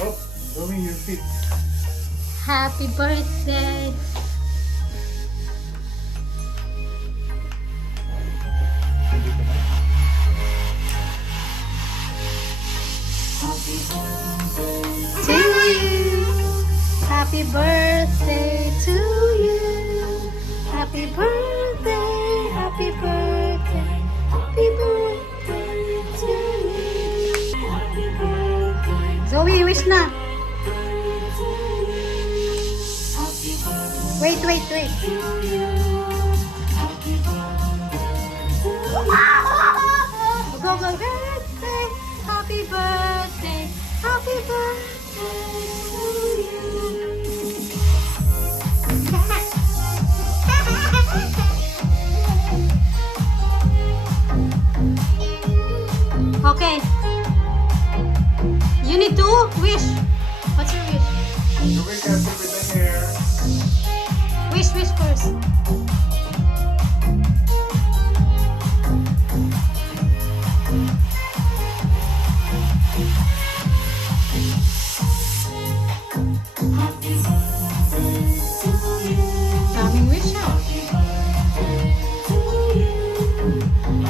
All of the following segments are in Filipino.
Oh, Zoe, your feet. Happy birthday. To you. Happy birthday to you. Happy birthday. Happy birthday. Happy birthday to you. Happy birthday. Zoe, wish na. Wait. Go, birthday. Happy birthday. Happy birthday to you. Okay. You need to wish. What's your wish? Zoe, careful with the hair. Wish first. Daming wish ah.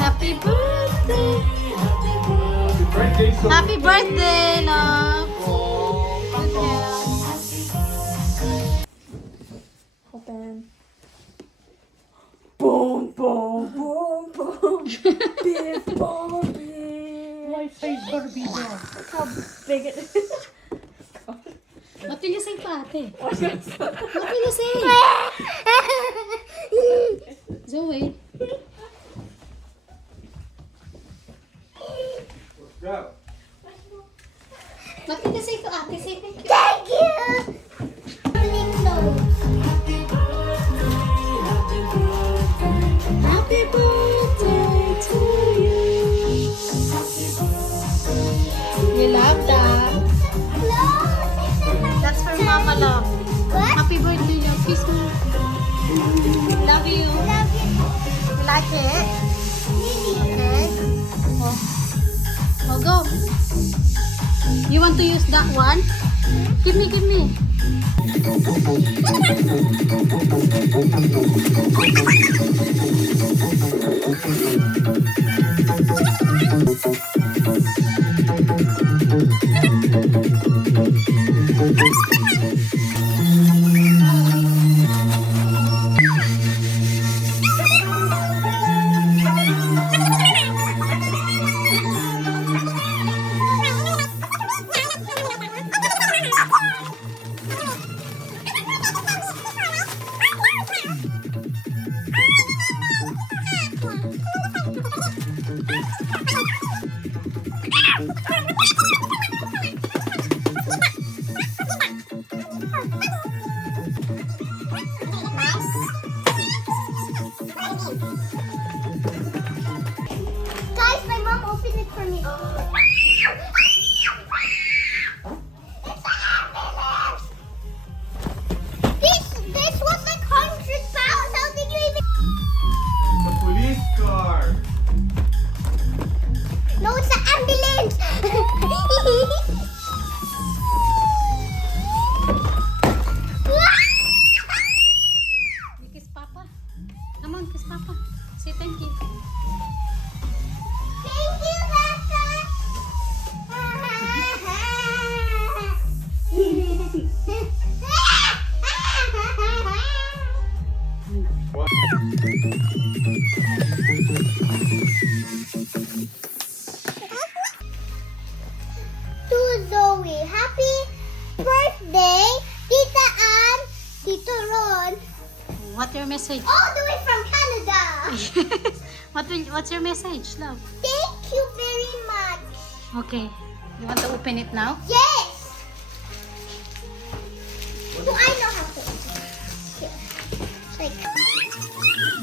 Happy birthday. Happy birthday, Zoe. Happy birthday, love. Oh, Good health. Open. Boom, boom, boom, boom. Beef Barbie. Life-size Barbie doll. Look how big it is. What will you say to ate? What will you say? Zoe. go. What will you say to ate? Say thank you. Thank you. Happy birthday to you. You love that? That's for Mama Love. What? Happy birthday, love. Kiss me. Love you. Love you. You like it? Okay. Oh, go. You want to use that one? Give me. Guys, my mom opened it for me. This was like £100. How did you even? The police car. No, it's an ambulance. You kiss Papa. Come on, kiss Papa. Say thank you. Thank you, What? To Zoe, happy birthday, Tita Ann, Tito Ron, What's your message? all the way from Canada. What's your message, love? Thank you very much. Okay. You want to open it now? Yes. Do I know how to? Here. Like.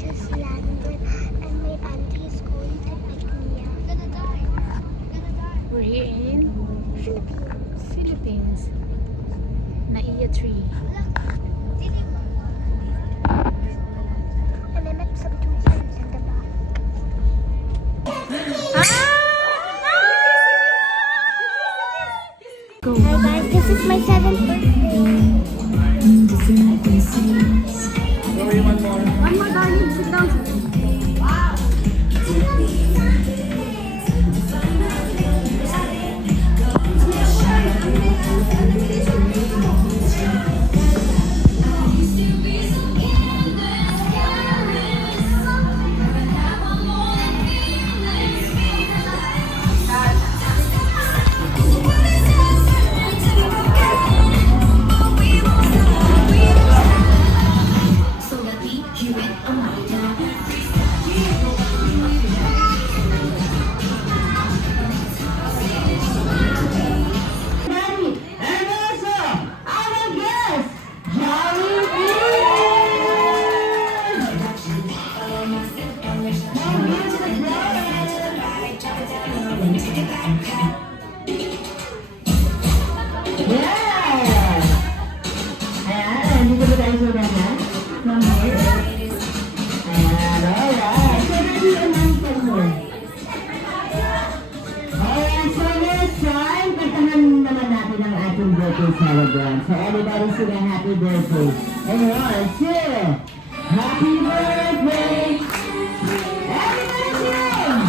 Just landed and my auntie is going to pick me up. We're here in Philippines. Philippines. Naiya tree. And I met some toucans in the back. Go. Hi guys, this is my 7th birthday. Sorry, one more. One more, darling. Sit down. Ayan, dito ba tayo sa una? Number? Ayan, alright. So, ready and answer mo. Alright, so next time, kantahan naman natin ang ating birthday celebrant. So, everybody sing a happy birthday. And 1, 2, happy birthday! Everybody sing!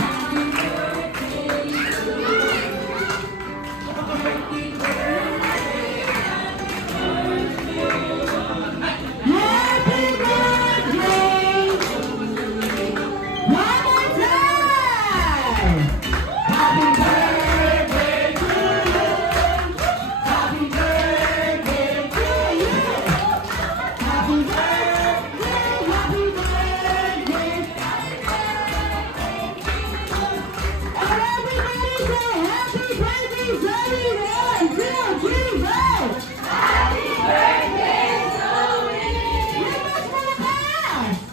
Happy birthday! One more time! Happy birthday to you! Happy birthday to you! Happy birthday, happy birthday! And everybody say happy birthday, Zoe! 1, 2, 3, go! Happy birthday, Zoe! Labas mo na ka!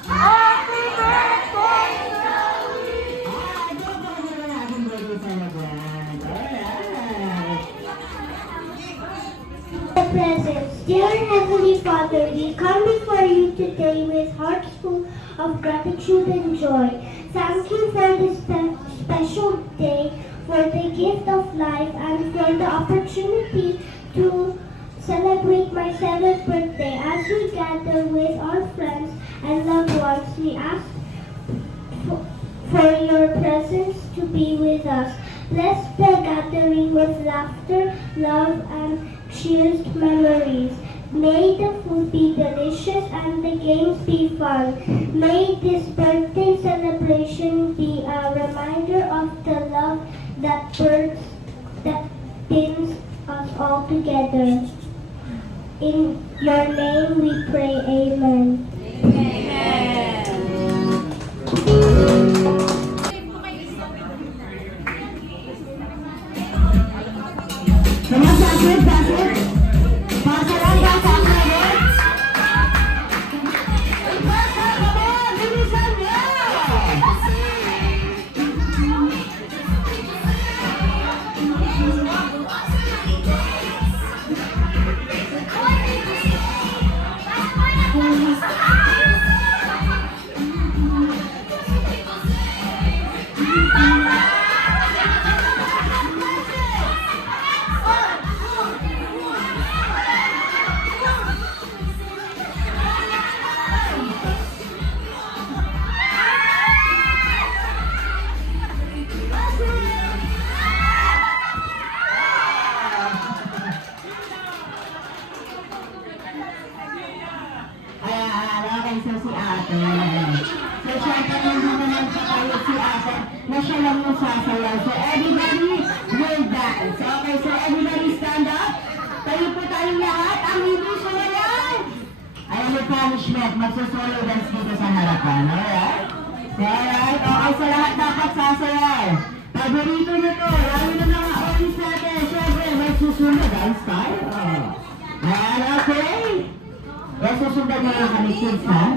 Happy birthday, Zoe! Ah, go mo na happy birthday celebrant. Alright. The presents. Dear Heavenly Father, we come before you today with hearts full of gratitude and joy. Thank you for this special day, for the gift of life, and for the opportunity to celebrate my 7th birthday. As we gather with our friends and loved ones, we ask for your presence to be with us. Bless the gathering with laughter, love, and cherished memories. May the food be delicious and the games be fun. May this birthday celebration be a reminder of the love that binds us all together. In your name we pray, amen. Come on, Patrick, Patrick. Pasa lang, pasa ang meron. Pasa, come on, bilisan niyo. Okay, so si ate. So, syempre, hindi naman papayag si ate na siya lang yung sasayaw. So, everybody will dance. Okay, so everybody stand up. Tayo po tayong lahat. Ang hindi sumayaw. Ay, may punishment. Magsusolo dance dito sa harapan. Alright? So, alright. Okay, sa lahat dapat sasayaw. Paborito nyo to. Lalo na mga audience natin. Syempre, magsusulo dance tayo. Ayan, okay. Yes, susundan na lang kami, kids, ha?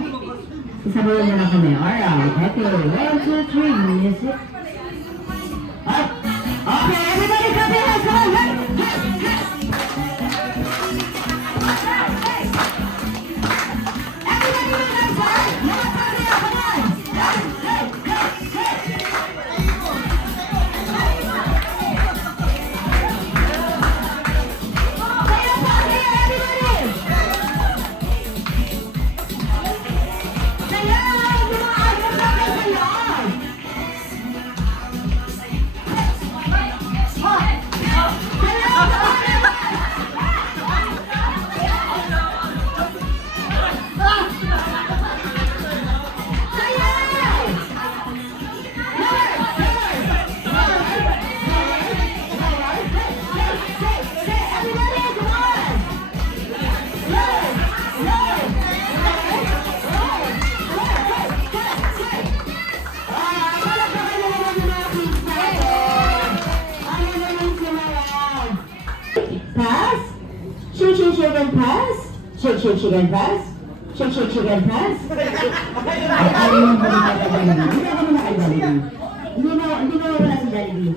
Isabayan na lang kami. Alright, okay. 1, 2, 3, music. Up. Okay, everybody come in. Come on, hey, hey, hey. Everybody do that, sir. Mga pati, come on. Hey, hey, hey, hey. Kaya pati, everybody. Pass. Shake, shake, shake and pass. Shake, shake, shake and pass. Shake, shake, shake and pass. Ay, ayaw mo ba nila ka Jollibee? Hindi ako muna kay Jollibee. Hindi mo wala si Jollibee.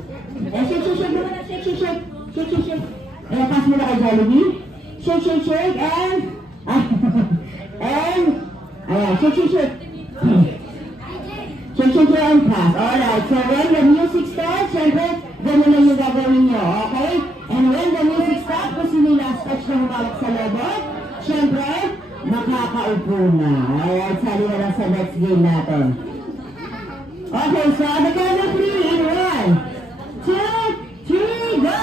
Eh, shake, shake, shake naman na. Shake, shake, shake. Shake, shake, shake. Eh, pass mo na kay Jollibee. Shake, shake, shake and... and... Ayan, shake, shake, shake. Shake, shake, shake and pass. Alright, so when the music starts, syempre, ganun na yung gagawin nyo, okay? And when the music stops, kung sino yung last touch na humawak sa lobo, syempre, makakaupo na. Alright, sali na lang sa next game natin. Okay, so on the count of 3 in 1, 2, 3, go!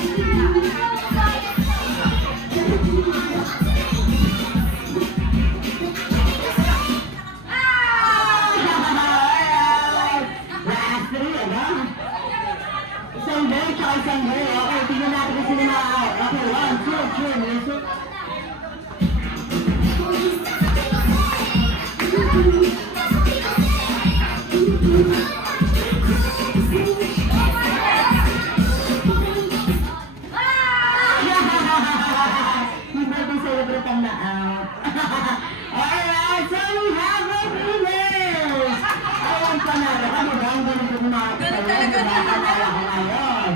Last three, ano? Isang day, tsaka isang day. Okay, tingnan natin kung sino na-out. Okay, 1, 2, 3, music. Hindi natin celebrate ang na-out. Alright, so we have a winners! Ayan, panalo ka, diba? Ang ganun ko mga kasalan, diba? Panalo ko ngayon.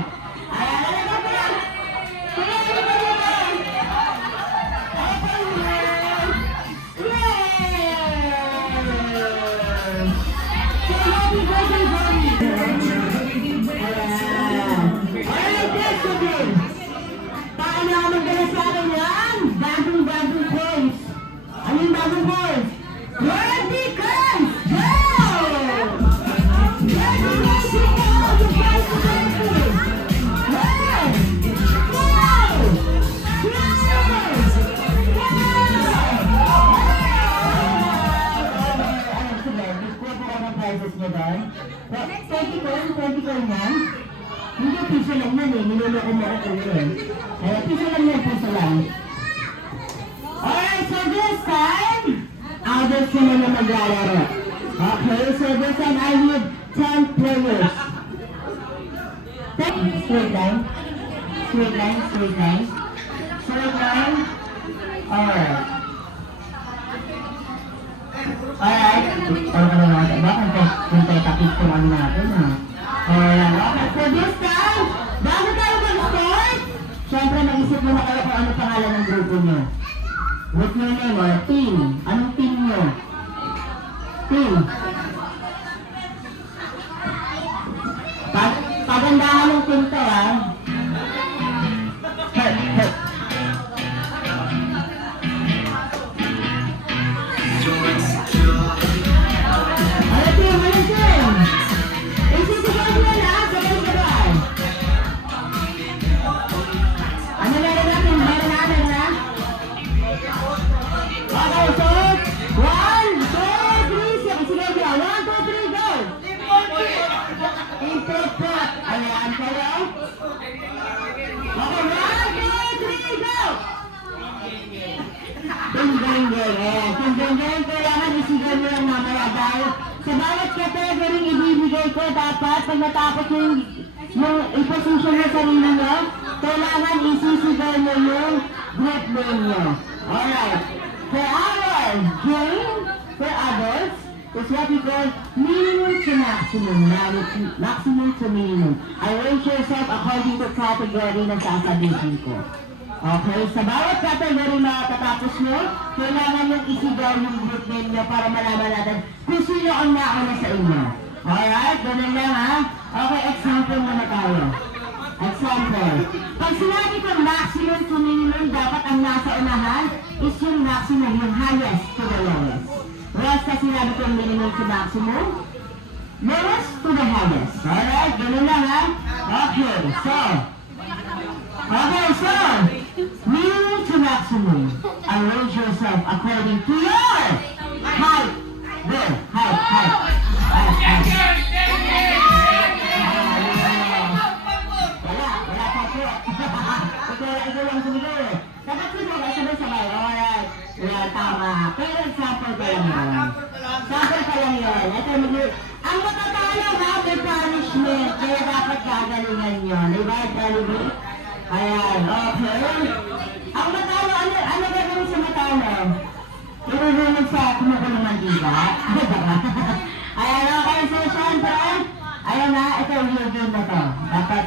Ayan, ano ba ba? Kaya ano ba ba? Okay, winners! Yay! So, happy birthday, Bonnie! Ayan. Alright, next again. Paano ako magdala sa akin yan? Bagong coins. Ano yung bagong coins? 20 coins! Go! 20 coins! Ikaw! Yung price of 20! Go! Go! Hindi, piso lang yan eh. Niloloko mo ako yun. Kaya piso lang yan, piso lang. Alright, so this time, others sila na maglalaro. Okay, so this time I need 10 players. Straight line. Straight line, straight line. Straight line. Alright. Alright. Ano ka na natin ba? Kung tayo tapos kung ano natin ha. Alright. Okay, so this time, bago tayo mag-start, syempre mag-isip mo na kayo kung ano pangalan ng grupo nyo. What's your name or team? Anong team nyo? Team. Pagandahan ng team to ha. Ano team? Ano team? Isisigaw nyo na, sabay-sabay. Ano meron natin? Meron natin na? Okay, so 1, 2, 3, sige, 1, 2, 3, go! Import. Ayan, kayo. Okay, 1, 2, 3, go! Ting-ting-ting. Ayan, ting-ting-ting. Kailangan isigaw nyo lang mamaya dahil sa bawat category ibibigay ko, dapat pag natapos yung i-position nyo sarili nyo, kailangan isisigaw nyo yung group name nyo. Alright. For our game, for adults, is what we call minimum to maximum. Maximum to minimum. Arrange yourself according to category na sasabihin ko. Okay, sa bawat category na tatapos nyo, kailangan yung isigaw yung group name nyo para malaman natin kung sino ang nauna sa inyo. Alright, ganun lang ha. Okay, example muna tayo. Example. Pag sinabi ko maximum to minimum, dapat ang nasa unahan is yung maximum, yung highest to the lowest. Whereas sa sinabi ko minimum to maximum, lowest to the highest. Alright, ganun lang ha. Okay, so minimum to maximum. Arrange yourself according to your height. There, height. Wala pa po. Ikaw lang sumigaw eh. Dapat sumigaw ka sabay-sabay. Alright. Yeah, tama. Pero example ka lang yun. Example ka lang yun. Ang matatalo ha, may punishment. Kaya dapat gagalingan yun. Diba, Jollibee? Ayan, okay. Ang matalo, ano gagawin sa matalo? Irununod sa kumukulong mandiga. Ayan, okay. So, syempre, ayan na, ito yung game na to. Dapat,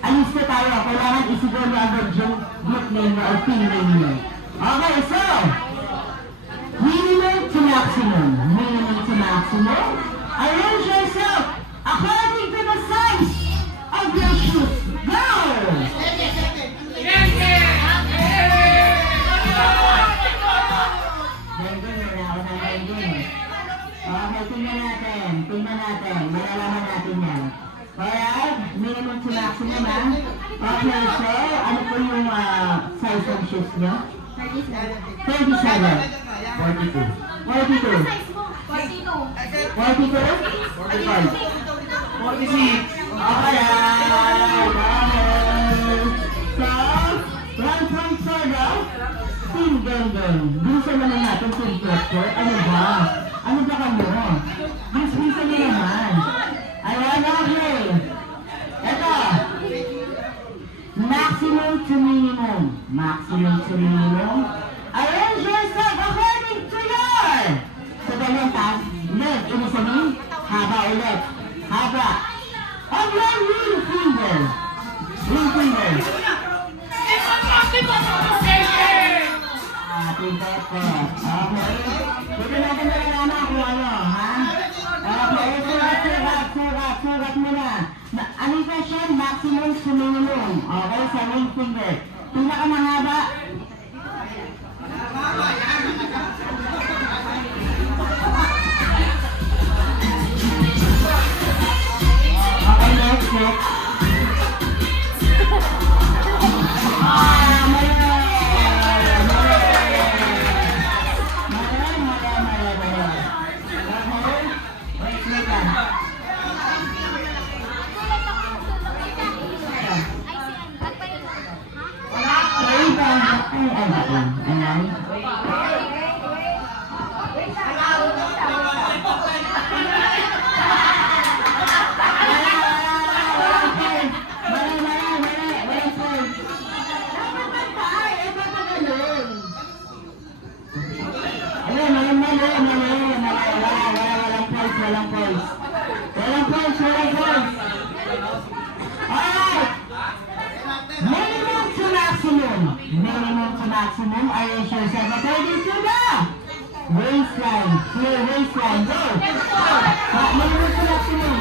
alis na tayo. Kailangan isigaw nyo agad yung group name nyo o team name nyo. Okay, so, minimum to maximum. Minimum to maximum. Arrange yourself according to the size of your shoes. Go! Okay, tingnan natin. Malalaman natin yan. Alright, minimum to to maximum, ha? Okay, so, ano po yung size ng shoes nyo? 37. 42. 42. 42? 45. 46. Okay, so, 1 point for the Team Gengeng. Bilisan naman natin, Team Doctor. Ano ba? Ano ba kayo? Bilisan nyo naman. Ayan, okay. Ito. Maximum to minimum. Maximum to minimum. Arrange yourself according to your. So, ganyan ta. Left, inisamin. Haba ulit. Haba. Of your ring finger. Ring finger. Team Doctor. Okay. Pwede natin nalalaman kung ano, ha? Okay, surat mo na. Ano yung question? Maximum to minimum. Okay, sa ring finger. Pinakamahaba. Okay, next. Walang points. Alright! Minimum to maximum. Minimum to maximum. Arrange yourself according to the waistline. Clear waistline. Go! Minimum to maximum.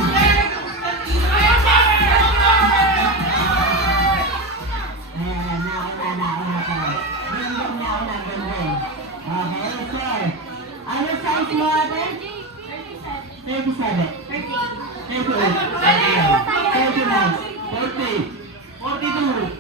Ayan, nauna ka. Gandang. Okay, sir. Ano size mo ate? 37. 38. 39. 40. 42.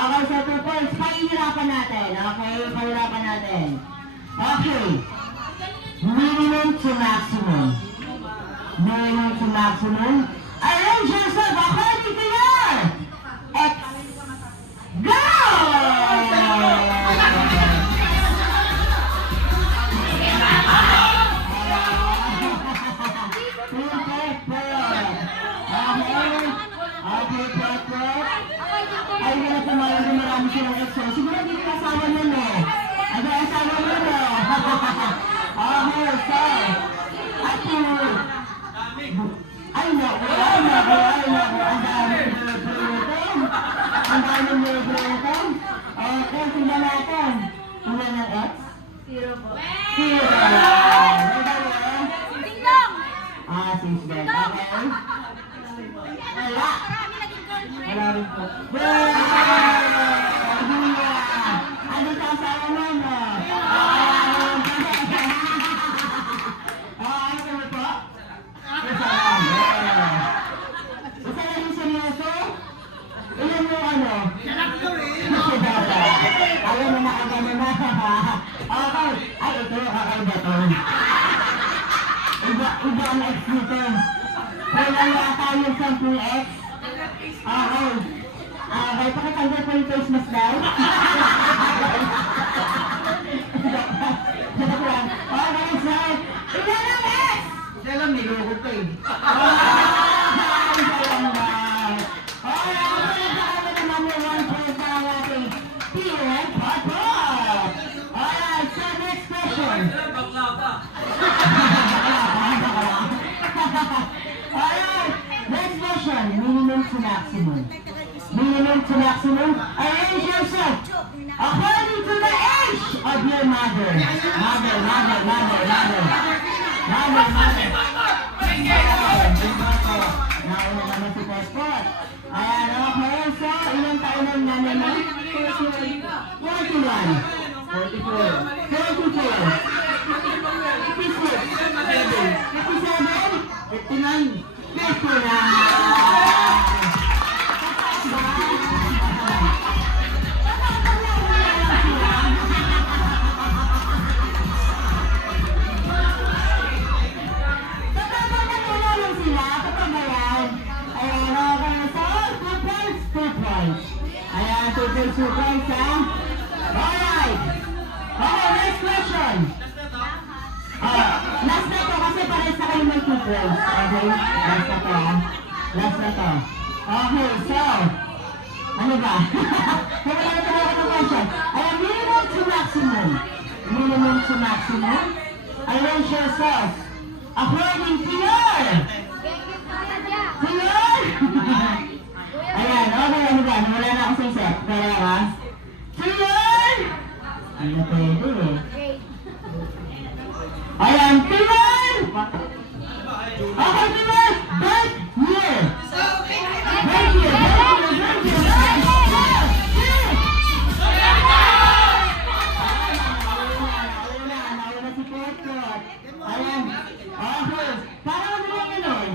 Okay, so 2 points. Pahihirapan natin. Okay. Minimum to maximum. Arrange yourself according to your X. Go! Ay, wala sa marami silang exo. Siguro hindi ka asawa nun eh. Ay, asawa nun eh. Okay, so. Ay, naku. Ang dami libre ito. Okay, tingnan natin. Tingnan ng X? 0 po. 0. Since then. Okay. Wala. Wala rin po. Ano sa asawa mo mo? Ano po? Isa lang yung seryoso? Ilan mo ano? Ayaw mo nakagano na. Okay. Ay, ito. Kakaiba to. Iba ang X nito. Wala yata yung 10X. Okay. Okay, pakitanggal po yung face mask daw. Okay, so, ilan ang X? Isa lang, nilugod ko eh. Isa lang ba? Okay, nakakita naman yung 1 point na ang ating T1 Papa. Alright, so next question. Alright, next question. Minimum to maximum. minimum to maximum. Arrange yourself according to the age of your mother. Mother. Nauna naman si Pospot. Ayan, okay. So, ilang taon ang nanay mo? 41. 44. 59. 2 points, ha? Alright. Okay, next question. Last na to kasi pares na kayo may 2 points. Okay? Last na to, ha? Last na to. Okay, so. Ano ba? Wala na tayo ako ng question. Ayan, minimum to maximum. Minimum to maximum. Arrange yourself according to your. Ayan, okay, ano ba? Wala na ako sa isip. Wala ka? Tuloy! Ano na pwede eh. Ayan, tuloy! Okay, tuloy! Birth year! Birth year! Nauna si Potkot. Ayan, okay. Parang ano lang yun?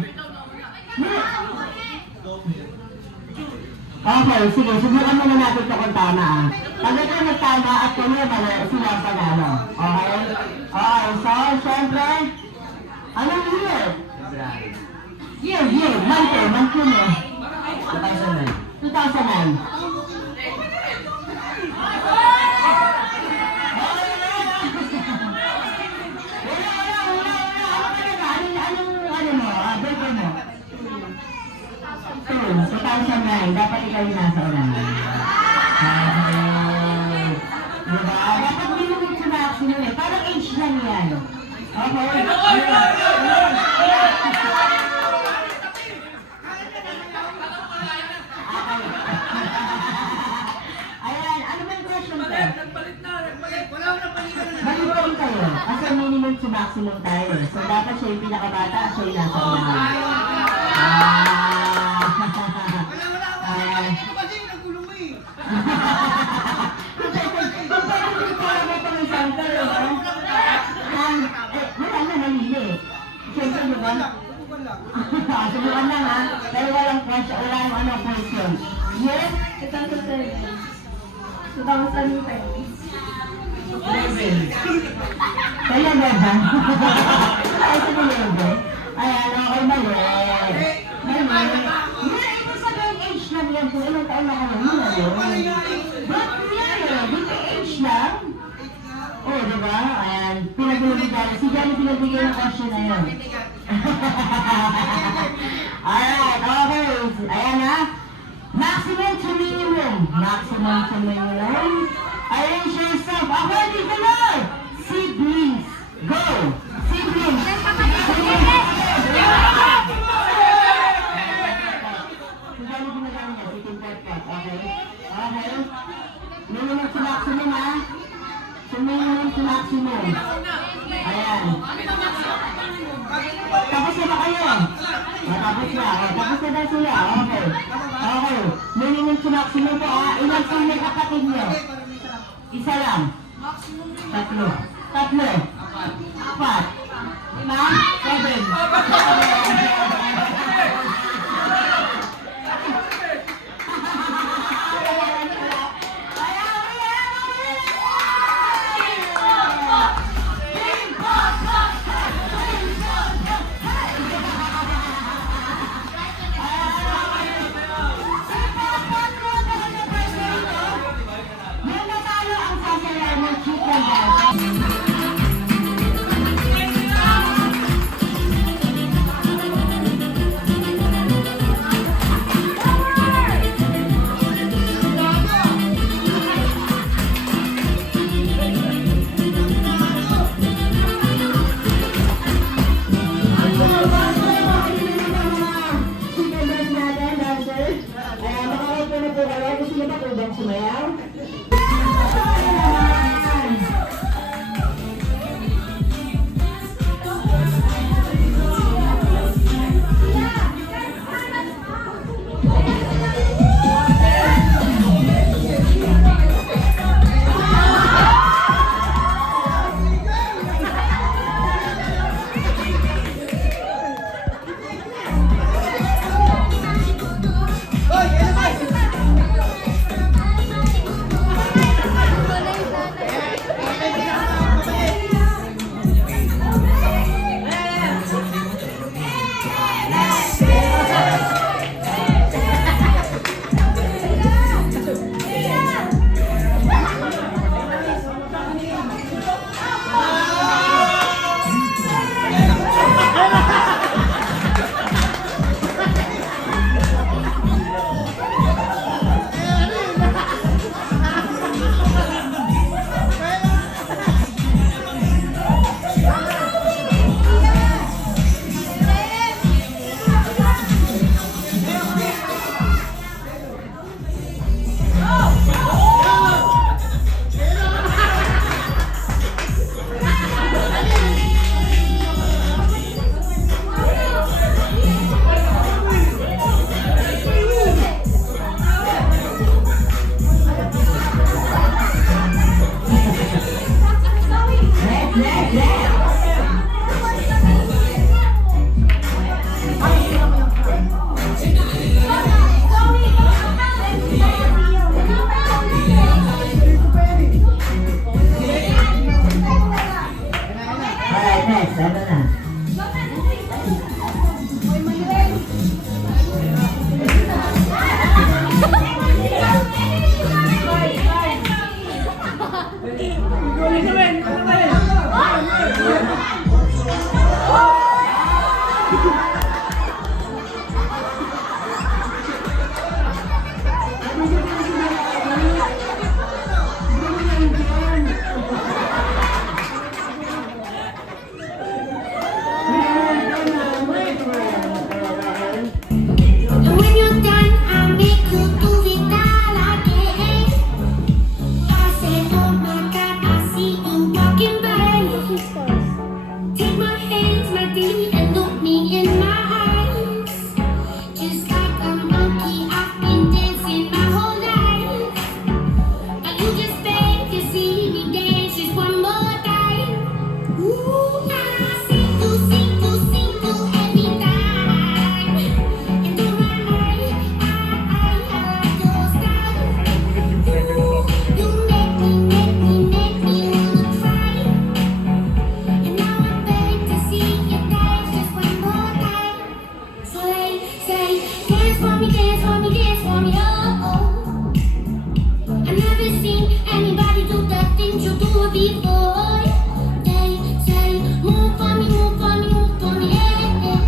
Okay, sige, subukan muna natin ito kung tama, ah. Pag ito nagtama at kami mali, sila ang panalo. Okay? Okay, so, syempre, anong year? Year, month mo. 2009. 2009. Sa 2009, dapat ikaw yung nasa unahan. Diba? Dapat minimum to maximum eh. Parang age lang yan. Okay? Ayan, ano ba yung question ko? Nagpalit. Wala ko nagpalit. Balik kayo. Kasi minimum to maximum tayo eh. So dapat siya yung pinakabata, siya yung nasa unahan. Subukan lang ha, pero walang question, wala yung ano question. Yes? 2010. Kaya ba ba? Ay, sa nilebe? Ayan, okay, mali. Ito sabihin age lang yan, kung ilang taon na ka naman yun. Ba't yan? Dito age lang? Oo, diba? Ayan, pinagbibigyan. Si Johnny pinagbigyan ng question na yun. Alright, okay. Ayan ha. Maximum to minimum. Maximum to minimum. Arrange yourself according to law. Siblings. Go. Siblings. Okay. Minimum to maximum ha. So minimum to maximum. Ayan. Tapos na ba kayo? Matapos na. Tapos na daw sila. Okay. Okay. Minimum to maximum po ha. Ilan po may kapatid nyo? Isa lang. Tatlo. Apat. 7. seen anybody do the things you do before. They say, move for me, move for me, move for me, yeah.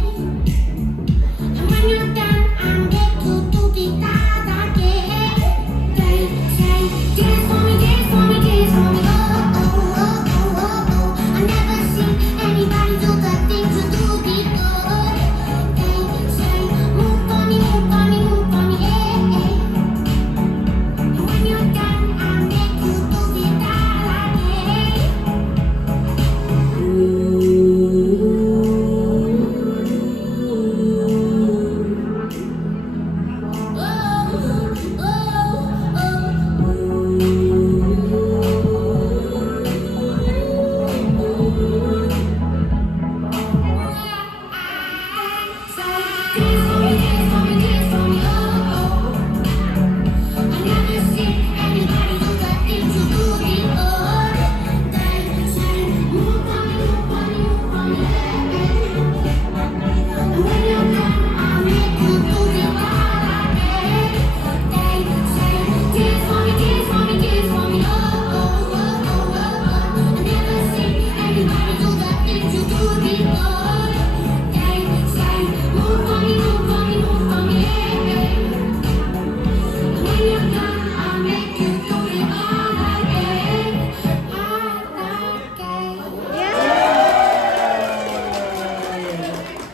And when you're done, I'm there to do the that again. They say, dance for me, dance for me, dance for me, oh, oh, oh, oh, oh, oh. I never seen anybody do the things you do before. They say, move for me, move for me, move for me, yeah. And when you're done, I'll make you do the that again.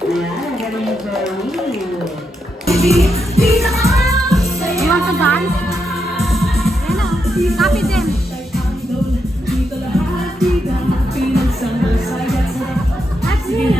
Ayan, galing Zoe. You want to dance? Yan o. Copy them. That's me.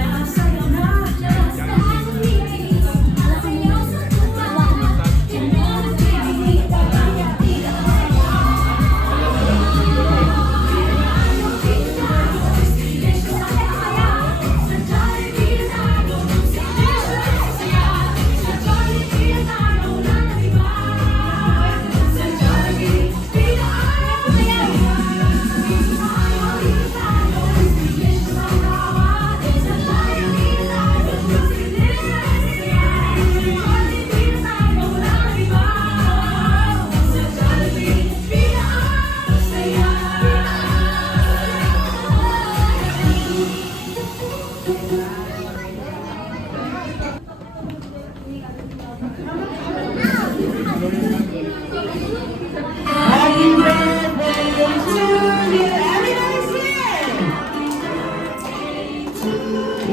Happy birthday to you. Everybody's here.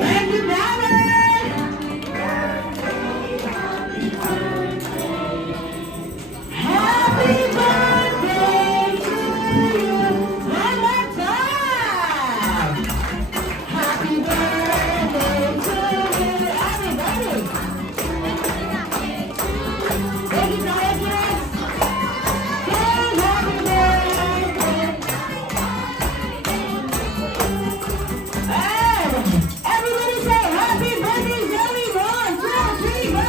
Thank you, brother. Happy birthday to you. One more time. Happy birthday to you. Everybody. Thank you, guys. Everybody say happy birthday, Zoe. 1, 2, 3, go.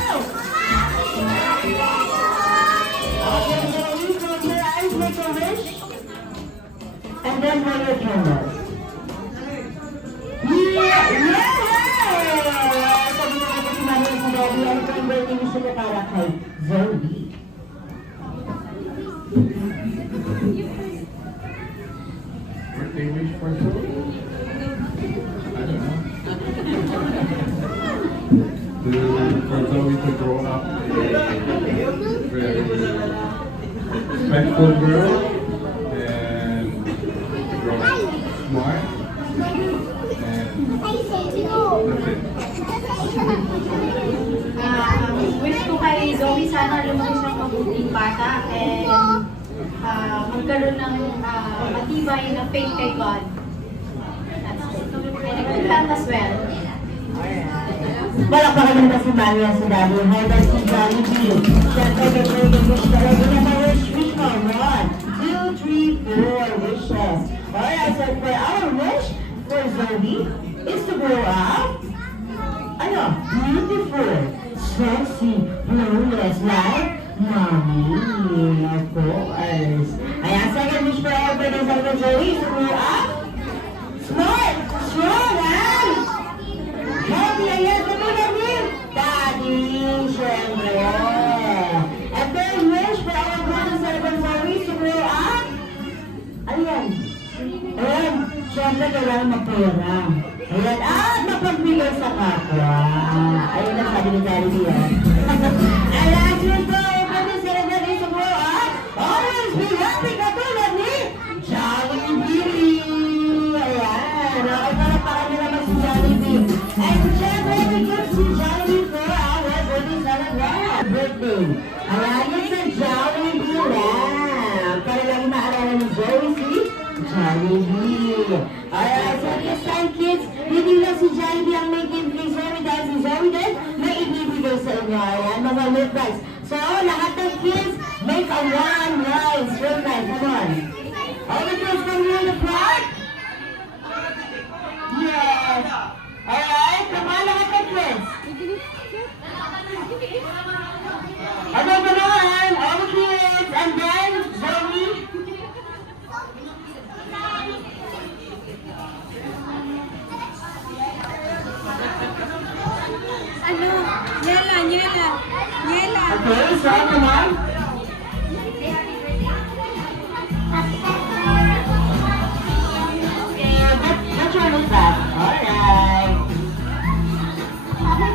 Okay, Zoe, close your eyes, make a wish. And then blow your candles. Yeah! Sabi na ako si Maria sa Daddy, ano po yung birthday wish niya para kay Zoe? Birthday wish for Zoe? I don't know. For Zoe to grow up a very respectful girl and grow up smart. And that's it. Wish ko kay Zoe sana lumaki siyang mabuting bata and magkaroon ng matibay na faith kay God. That's it. And a good health as well. Palakpakan naman si Maria sa Daddy. How does si Jollibee? Siyempre, may birthday wish talaga na ma-wish mo. 1, 2, 3, 4 wishes. Alright, so for our wish for Zoe is to grow up, beautiful, sexy, flawless, like Mommy, of course. Ayan, second wish for our birthday for Zoe is to grow up, smart, strong, and healthy. Ayan, tulad ni Daddy, syempre. And third wish for our birthday for Zoe is to grow up, Siyempre, kailangan magpera. Ayan, at mapagbigay sa kapwa. Ayun ang sabi ni Jollibee, ah. Ayan, Chuto, pwede celebrate sa mo, ah. Always be happy katulad ni Jollibee. Ayan, nakapalapakan nila naman si Jollibee. And siyempre, because si Jollibee for our birthday celebration. Birthday. Ayan, yun sa Jollibee lang. Para lang maalala ni Zoe si Jollibee. Alright, so this time kids, hindi lang si Jollibee ang may gift kay Zoe dahil si Zoe din may ibibigay sa inyo. Ayan, mga lip rice. So, lahat ng kids, make a one rice. Real nice, come on. All the kids come here in the front. Yes. Alright, come on, lahat ng kids. Ano ba naman? All the kids, and then, Zoe. Ano? Nyela. Okay, so naman. Which one is that? Alright. Happy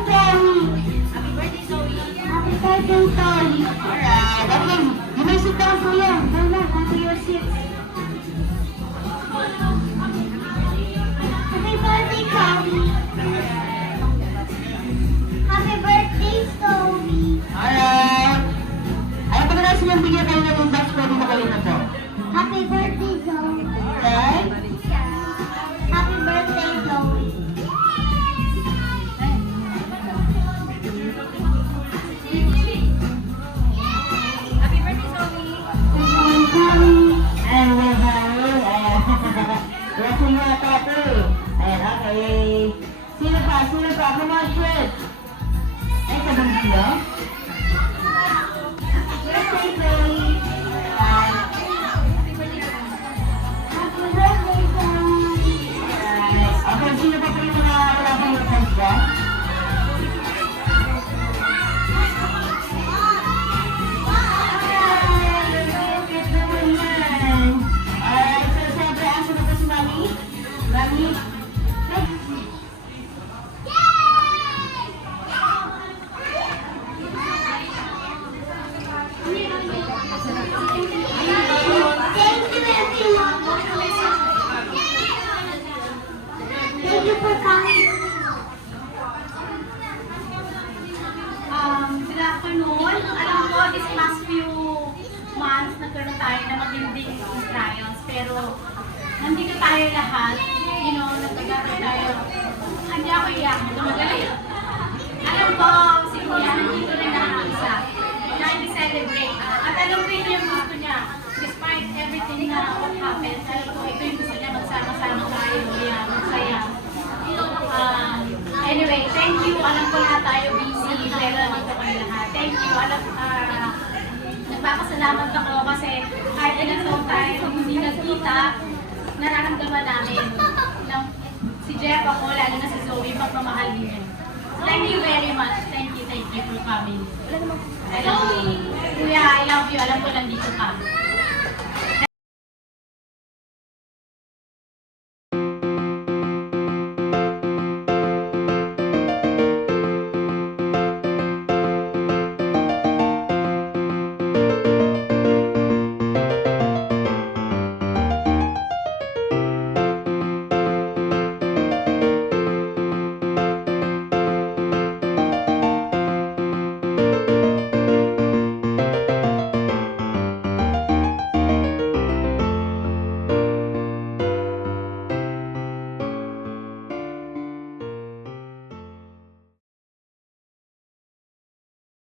birthday, Zoe. Alright. Okay, you may sit down for you. Go lang, onto your seats. Happy birthday, Zoe. Happy birthday, Zoe. Alright. Ay, pag nasa yung bigyan kayo ng box, pwede na kayo na po. Happy birthday, Zoe. Okay? Happy birthday, Zoe. Happy birthday, Zoe. And we're having, blessing mo na tato eh. Ayan, okay. Sino pa? Come on, Fred. Ay, sabang sila? Birthday, Zoe. Happy birthday, Zoe. Okay, sino pa po yung mga wala pang friends ba? Alright, so siyempre, ang sunod na si Mami. Mami? Thank you, everyone. Thank you for coming. Good afternoon. Alam ko, this past few months, nagkaroon tayo ng matinding trials. Pero, nandito tayo lahat. You know, nagkagaroon tayo. Hindi ako iyak. Magaling. Alam ko, si Kuya, nandito rin na isa. Na i-celebrate. At alam ko ito yung gusto niya. Despite everything na what happened, alam ko ito yung gusto niya. Magsama-sama tayo. Magsaya. Anyway, thank you. Alam ko lahat tayo busy. Pero nandito kami lahat. Thank you. Nagpapasalamat ako kasi kahit ilang taon tayo hindi nagkita, nararamdaman namin ng si Jeff ako, lalo na si Zoe, pagmamahal niyo. Thank you very much. Thank you for coming. Zoe! Kuya, I love you. Alam ko nandito ka.